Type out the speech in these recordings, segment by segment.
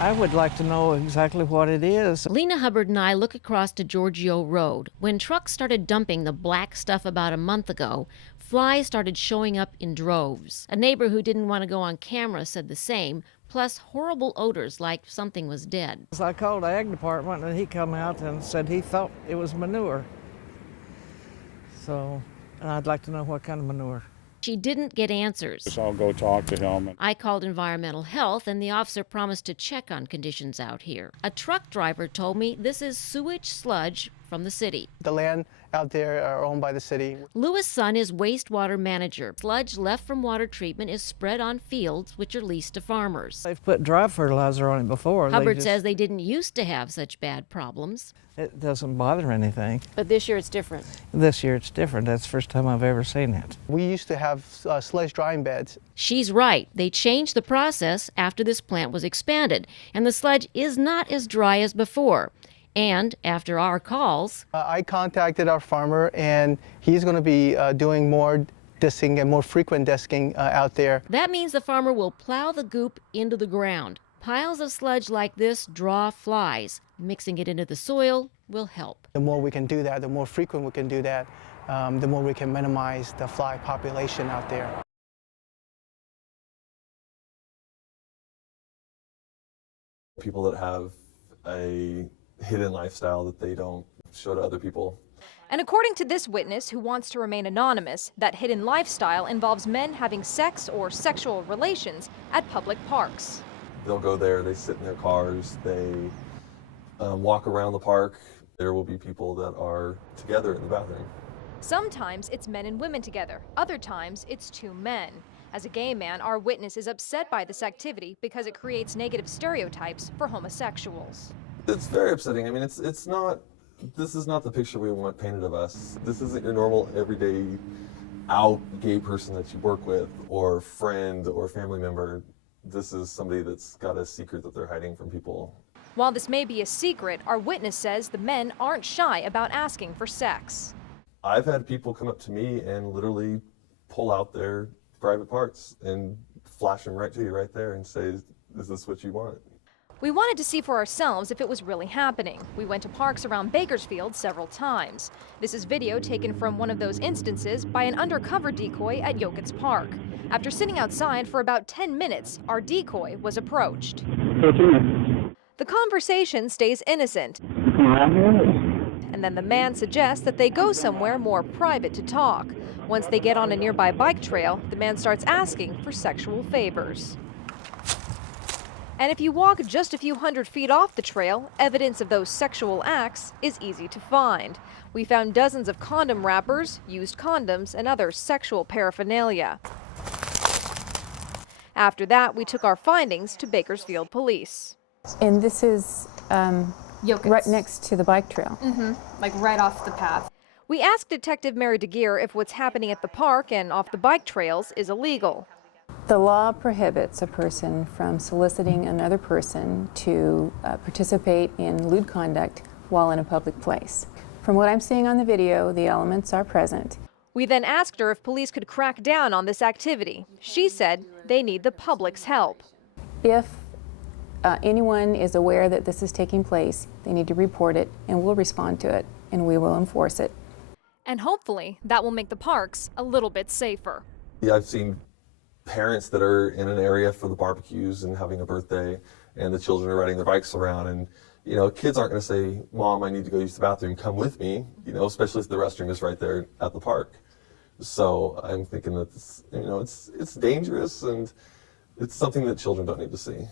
I would like to know exactly what it is. Lena Hubbard and I look across to Giorgio Road. When trucks started dumping the black stuff about a month ago, flies started showing up in droves. A neighbor who didn't want to go on camera said the same, plus horrible odors like something was dead. So I called the ag department and he come out and said he thought it was manure. So, and I'd like to know what kind of manure. She didn't get answers. So I'll go talk to him. I called environmental health, and the officer promised to check on conditions out here. A truck driver told me this is sewage sludge from the city. The land out there are owned by the city. Louis' son is wastewater manager. Sludge left from water treatment is spread on fields which are leased to farmers. They've put dry fertilizer on it before. Hubbard says they didn't used to have such bad problems. It doesn't bother anything. But this year it's different. This year it's different. That's the first time I've ever seen it. We used to have sludge drying beds. She's right. They changed the process after this plant was expanded, and the sludge is not as dry as before. And after our calls, I contacted our farmer, and he's going to be doing more disking and more frequent disking out there. That means the farmer will plow the goop into the ground. Piles of sludge like this draw flies. Mixing it into the soil will help. The more we can do that, the more frequent we can do that, the more we can minimize the fly population out there. People that have a hidden lifestyle that they don't show to other people. And according to this witness, who wants to remain anonymous, that hidden lifestyle involves men having sex or sexual relations at public parks. They'll go there, they sit in their cars, they walk around the park. There will be people that are together in the bathroom. Sometimes it's men and women together. Other times it's two men. As a gay man, our witness is upset by this activity because it creates negative stereotypes for homosexuals. It's very upsetting. I mean, this is not the picture we want painted of us. This isn't your normal, everyday, out gay person that you work with, or friend, or family member. This is somebody that's got a secret that they're hiding from people. While this may be a secret, our witness says the men aren't shy about asking for sex. I've had people come up to me and literally pull out their private parts and flash them right to you right there and say, is this what you want? We wanted to see for ourselves if it was really happening. We went to parks around Bakersfield several times. This is video taken from one of those instances by an undercover decoy at Yokett's Park. After sitting outside for about 10 minutes, our decoy was approached. The conversation stays innocent. And then the man suggests that they go somewhere more private to talk. Once they get on a nearby bike trail, the man starts asking for sexual favors. And if you walk just a few hundred feet off the trail, evidence of those sexual acts is easy to find. We found dozens of condom wrappers, used condoms, and other sexual paraphernalia. After that, we took our findings to Bakersfield Police. And this is right next to the bike trail. Like right off the path. We asked Detective Mary DeGear if what's happening at the park and off the bike trails is illegal. The law prohibits a person from soliciting another person to participate in lewd conduct while in a public place. From what I'm seeing on the video, the elements are present. We then asked her if police could crack down on this activity. She said they need the public's help. If anyone is aware that this is taking place, they need to report it, and we'll respond to it, and we will enforce it. And hopefully that will make the parks a little bit safer. Yeah, I've seen parents that are in an area for the barbecues and having a birthday, and the children are riding their bikes around, and you know, kids aren't going to say, "Mom, I need to go use the bathroom, come with me," you know, especially if the restroom is right there at the park. So I'm thinking that this, you know, it's dangerous, and it's something that children don't need to see.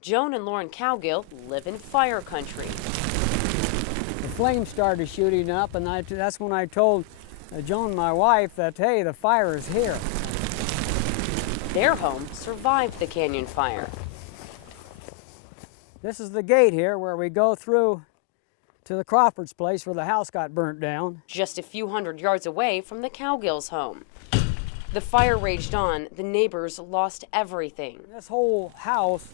Joan and Lauren Cowgill live in fire country. The flames started shooting up, and that's when I told Joan, my wife, that, hey, the fire is here. Their home survived the canyon fire. This is the gate here where we go through to the Crawford's place where the house got burnt down. Just a few hundred yards away from the Cowgill's home. The fire raged on. The neighbors lost everything. This whole house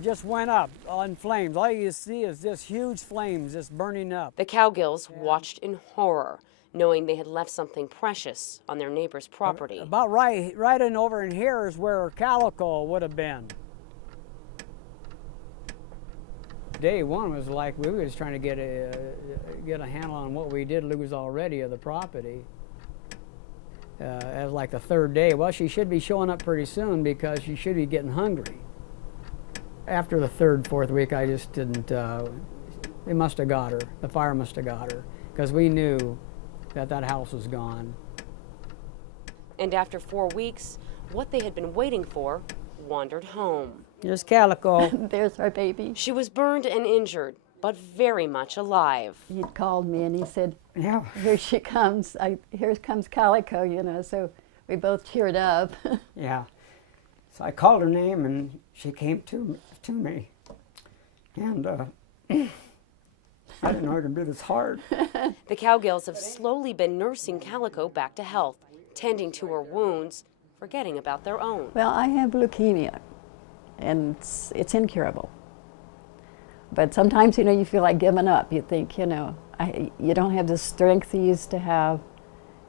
just went up in flames. All you see is just huge flames just burning up. The Cowgills watched in horror, knowing they had left something precious on their neighbor's property. About right in over in here is where Calico would have been. Day one was like we was trying to get a handle on what we did lose already of the property. As like the third day, well, she should be showing up pretty soon because she should be getting hungry. After the third, fourth week, I just didn't, they must have got her. The fire must have got her because we knew that house was gone. And after 4 weeks, what they had been waiting for wandered home. Here's Calico. There's our baby. She was burned and injured, but very much alive. He'd called me and he said, Yeah. here she comes. Here comes Calico, you know, so we both cheered up. Yeah. So I called her name and she came to me. And I didn't know it would be this hard. The Cowgills have slowly been nursing Calico back to health, tending to her wounds, forgetting about their own. Well, I have leukemia, and it's incurable. But sometimes, you know, you feel like giving up. You think, you know, you don't have the strength you used to have.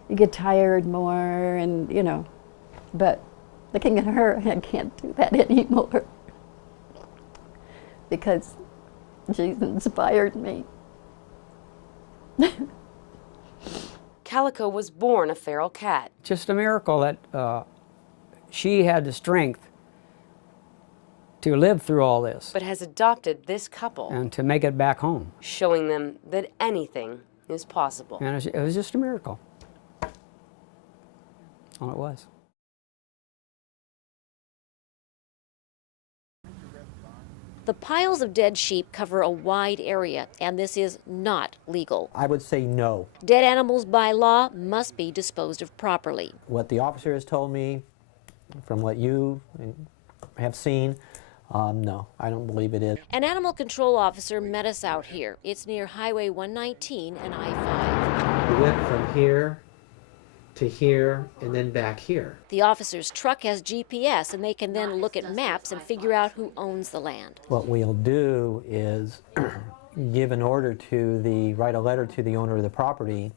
You get tired more, and, you know. But looking at her, I can't do that anymore because she's inspired me. Calico was born a feral cat. Just a miracle that she had the strength to live through all this. But has adopted this couple. And to make it back home. Showing them that anything is possible. And it was just a miracle. All it was. The piles of dead sheep cover a wide area, and this is not legal. I would say no. Dead animals by law must be disposed of properly. What the officer has told me, from what you have seen, no, I don't believe it is. An animal control officer met us out here. It's near Highway 119 and I-5. We went from here to here and then back here. The officer's truck has GPS, and they can then look at maps and figure out who owns the land. What we'll do is give an order to write a letter to the owner of the property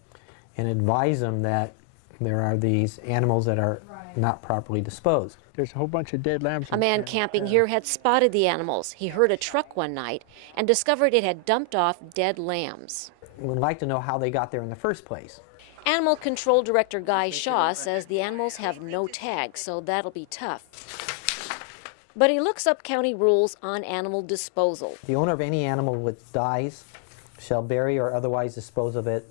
and advise them that there are these animals that are not properly disposed. There's a whole bunch of dead lambs. A man camping here had spotted the animals. He heard a truck one night and discovered it had dumped off dead lambs. We'd like to know how they got there in the first place. Animal Control Director Guy Shaw says the animals have no tags, so that'll be tough. But he looks up county rules on animal disposal. The owner of any animal which dies shall bury or otherwise dispose of it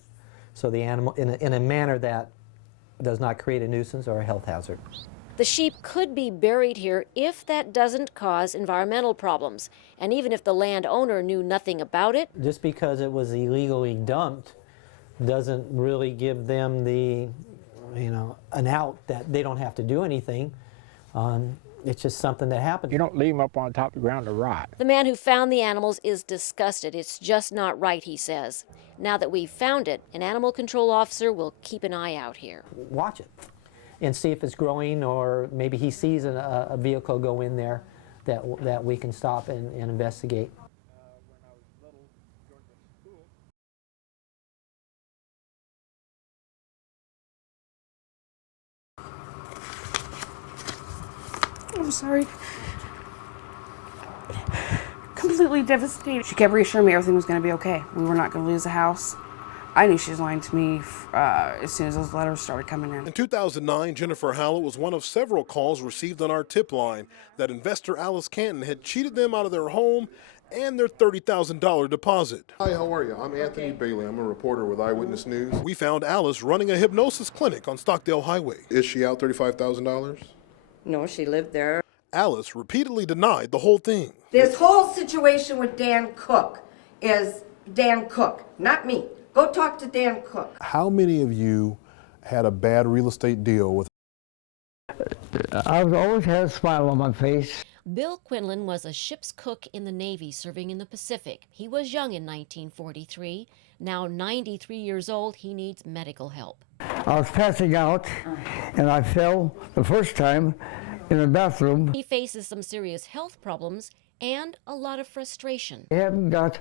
so the animal in a manner that does not create a nuisance or a health hazard. The sheep could be buried here if that doesn't cause environmental problems. And even if the landowner knew nothing about it. Just because it was illegally dumped doesn't really give them the, an out that they don't have to do anything. It's just something that happens. You don't leave them up on top of the ground to rot. The man who found the animals is disgusted. It's just not right, he says. Now that we've found it, an animal control officer will keep an eye out here. Watch it and see if it's growing, or maybe he sees a vehicle go in there that we can stop and investigate. I'm sorry. Completely devastated. She kept reassuring me everything was going to be okay. We were not going to lose the house. I knew she was lying to me as soon as those letters started coming in. In 2009, Jennifer Hallett was one of several calls received on our tip line that investor Alice Kantin had cheated them out of their home and their $30,000 deposit. Hi, how are you? I'm Anthony Bailey. I'm a reporter with Eyewitness News. We found Alice running a hypnosis clinic on Stockdale Highway. Is she out $35,000? No, she lived there. Alice repeatedly denied the whole thing. This whole situation with Dan Cook is Dan Cook, not me. Go talk to Dan Cook. How many of you had a bad real estate deal with? I've always had a smile on my face. Bill Quinlan was a ship's cook in the Navy serving in the Pacific. He was young in 1943. Now 93 years old, he needs medical help. I was passing out and I fell the first time in the bathroom. He faces some serious health problems and a lot of frustration. They haven't got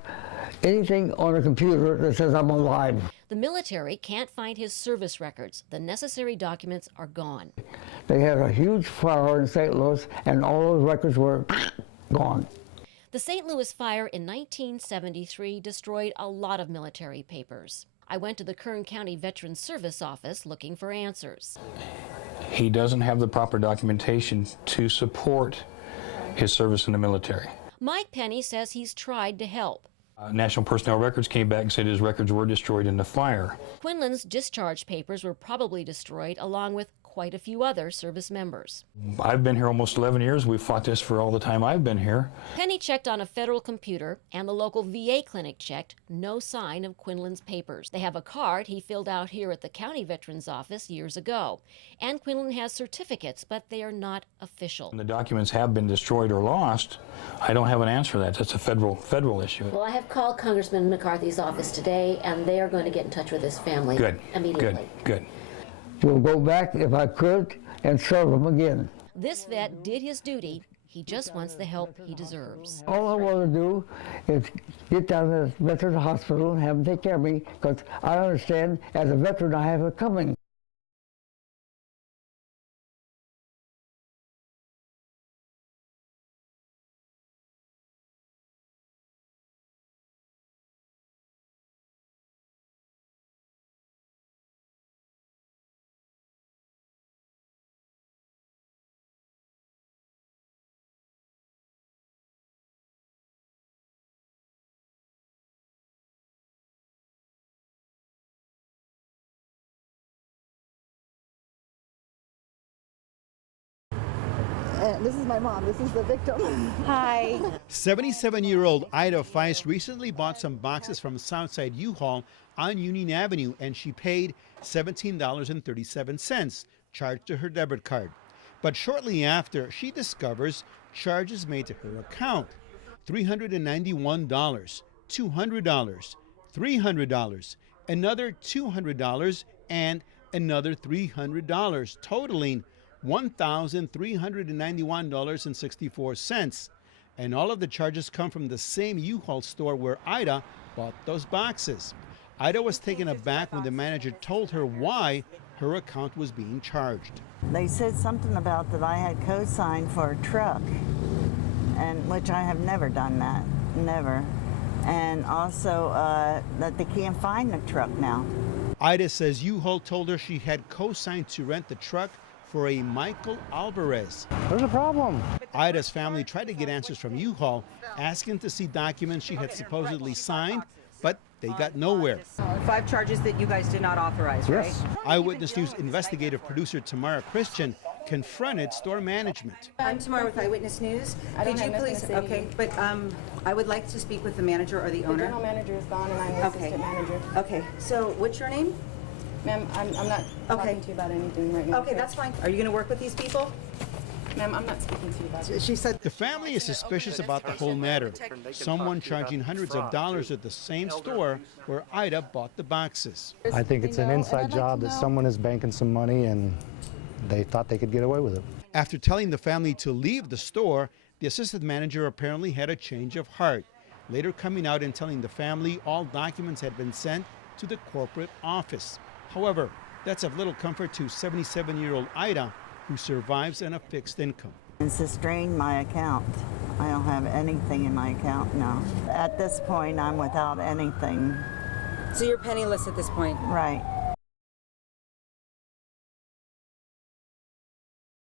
anything on a computer that says I'm alive. The military can't find his service records. The necessary documents are gone. They had a huge fire in St. Louis, and all those records were gone. The St. Louis fire in 1973 destroyed a lot of military papers. I went to the Kern County Veterans Service Office looking for answers. He doesn't have the proper documentation to support his service in the military. Mike Penny says he's tried to help. National Personnel Records came back and said his records were destroyed in the fire. Quinlan's discharge papers were probably destroyed along with quite a few other service members. I've been here almost 11 years. We've fought this for all the time I've been here. Penny checked on a federal computer, and the local VA clinic checked. No sign of Quinlan's papers. They have a card he filled out here at the county veterans office years ago. And Quinlan has certificates, but they are not official. When the documents have been destroyed or lost, I don't have an answer for that. That's a federal issue. Well, I have called Congressman McCarthy's office today, and they are going to get in touch with his family immediately. Good. We'll go back, if I could, and serve them again. This vet did his duty. He just wants the help he deserves. All I want to do is get down to the veteran hospital and have them take care of me, because I understand as a veteran I have it coming. This is my mom. This is the victim. Hi. 77-year-old Ida Feist recently bought some boxes from Southside U-Haul on Union Avenue, and she paid $17.37 charged to her debit card. But shortly after, she discovers charges made to her account. $391, $200, $300, another $200, and another $300, totaling $1,391.64. And all of the charges come from the same U-Haul store where Ida bought those boxes. Ida was taken aback when the manager told her why her account was being charged. They said something about that I had co-signed for a truck, and which I have never done that, never. And also that they can't find the truck now. Ida says U-Haul told her she had co-signed to rent the truck for a Michael Alvarez. There's a problem. Ida's family tried to get answers from U-Haul, asking to see documents she had supposedly signed, but they got nowhere. 5 charges that you guys did not authorize, yes. Right? Eyewitness News investigative producer Tamara Christian confronted store management. I'm Tamara with Eyewitness News. Could you please, okay, but I would like to speak with the manager or the owner. The general manager is gone and I'm the assistant manager. Okay, so what's your name? Ma'am, I'm not talking to you about anything right now. Okay, that's fine. Are you going to work with these people? Ma'am, I'm not speaking to you about it. She said the family is suspicious about the whole matter. Someone charging hundreds of dollars at the same store where Ida bought the boxes. I think it's an inside job that someone is banking some money and they thought they could get away with it. After telling the family to leave the store, the assistant manager apparently had a change of heart, later coming out and telling the family all documents had been sent to the corporate office. However, that's of little comfort to 77-year-old Ida, who survives on a fixed income. It's strained my account. I don't have anything in my account now. At this point, I'm without anything. So you're penniless at this point? Right.